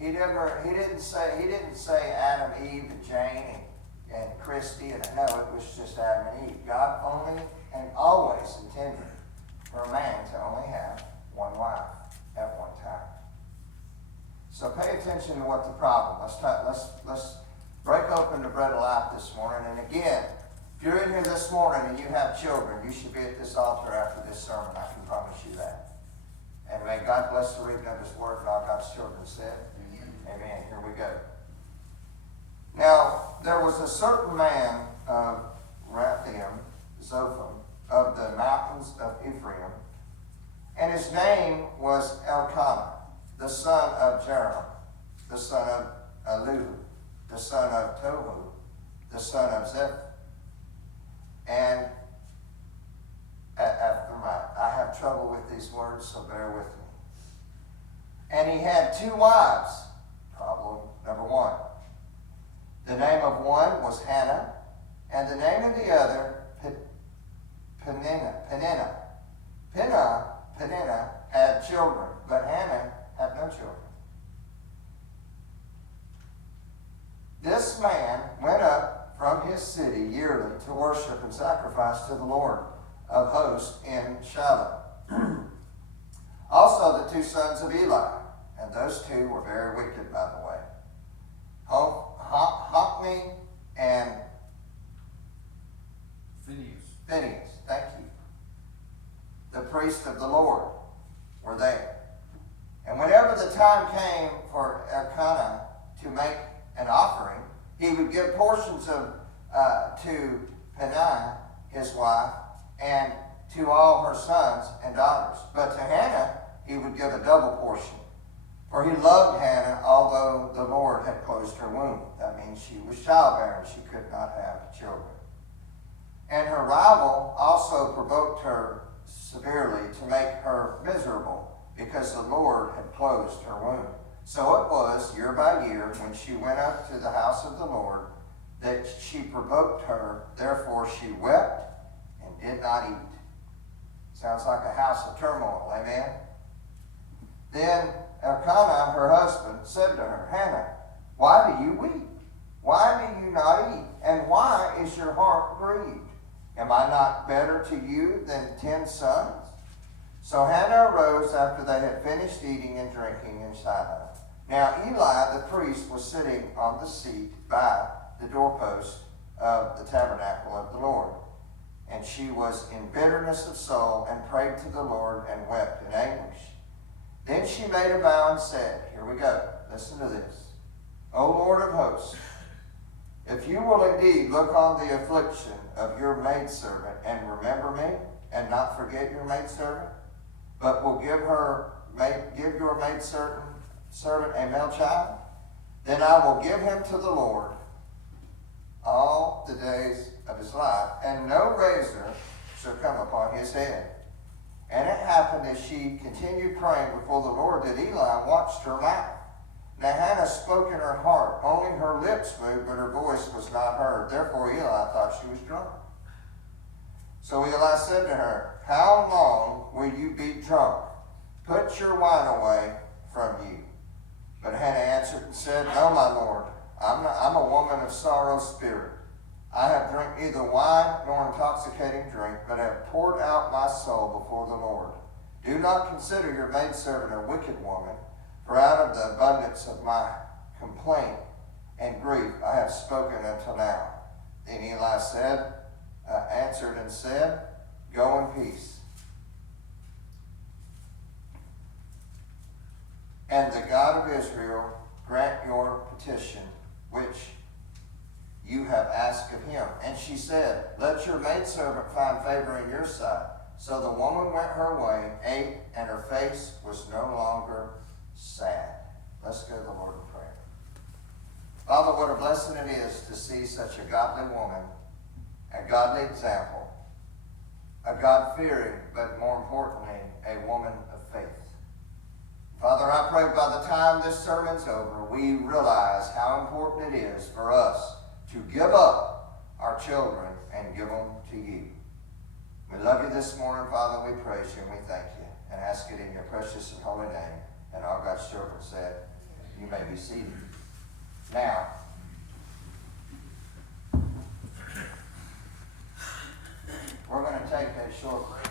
He didn't say Adam, Eve, and Jane, and Christy, and no, it was just Adam and Eve. God only and always intended for a man to only have one wife at one time. So pay attention to what the problem. Let's break open the bread of life this morning. And again, if you're in here this morning and you have children, you should be at this altar after this sermon. I can promise you that. And may God bless the reading of His Word and all God's children said. Amen. Here we go. Now, there was a certain man of Zophim, of the mountains of Ephraim, and his name was Elkanah, the son of Jerem, the son of Elihu, the son of Tohu, the son of Zeph, and I have trouble with these words, so bear with me. And he had two wives. Problem number one. The name of one was Hannah, and the name of the other Peninnah. Peninnah had children, but Hannah had no children. This man went up from his city yearly to worship and sacrifice to the Lord of hosts in Shiloh. Also the two sons of Eli, and those two were very wicked, by the way, Hophni and Phinehas, thank you. The priest of the Lord were there. And whenever the time came for Elkanah to make an offering, he would give portions of to Peninnah, his wife, and to all her sons and daughters. But to Hannah he would give a double portion. For he loved Hannah, although the Lord had closed her womb. That means she was childbearing. She could not have children. And her rival also provoked her severely to make her miserable, because the Lord had closed her womb. So it was, year by year, when she went up to the house of the Lord, that she provoked her. Therefore she wept and did not eat. Sounds like a house of turmoil, amen? Then Elkanah, her husband, said to her, Hannah, why do you weep? Why do you not eat? And why is your heart grieved? Am I not better to you than 10 sons? So Hannah arose after they had finished eating and drinking in Shiloh. Now Eli the priest was sitting on the seat by the doorpost of the tabernacle of the Lord. And she was in bitterness of soul and prayed to the Lord and wept in anguish. Then she made a vow and said, here we go, listen to this. O Lord of hosts, if you will indeed look on the affliction of your maidservant and remember me, and not forget your maidservant, but will give your maidservant a male child, then I will give him to the Lord all the days of his life, and no razor shall come upon his head. And it happened as she continued praying before the Lord that Eli watched her mouth. Now Hannah spoke in her heart, only her lips moved, but her voice was not heard. Therefore Eli thought she was drunk. So Eli said to her, how long will you be drunk? Put your wine away from you. But Hannah answered and said, no, my Lord, I'm a woman of sorrow's spirit. I have drank neither wine nor intoxicating drink, but have poured out my soul before the Lord. Do not consider your maidservant a wicked woman, for out of the abundance of my complaint and grief I have spoken until now. Then Eli answered and said, go in peace. And the God of Israel grant your petition, which you have asked of him. And she said, let your maidservant find favor in your sight. So the woman went her way, ate, and her face was no longer sad. Let's go to the Lord in prayer. Father, what a blessing it is to see such a godly woman, a godly example, a God-fearing, but more importantly, a woman of faith. Father, I pray by the time this sermon's over, we realize how important it is for us to give up our children and give them to you. We love you this morning, Father. We praise you and we thank you and ask it in your precious and holy name. And all God's children said, you may be seated. Now, we're going to take a short break.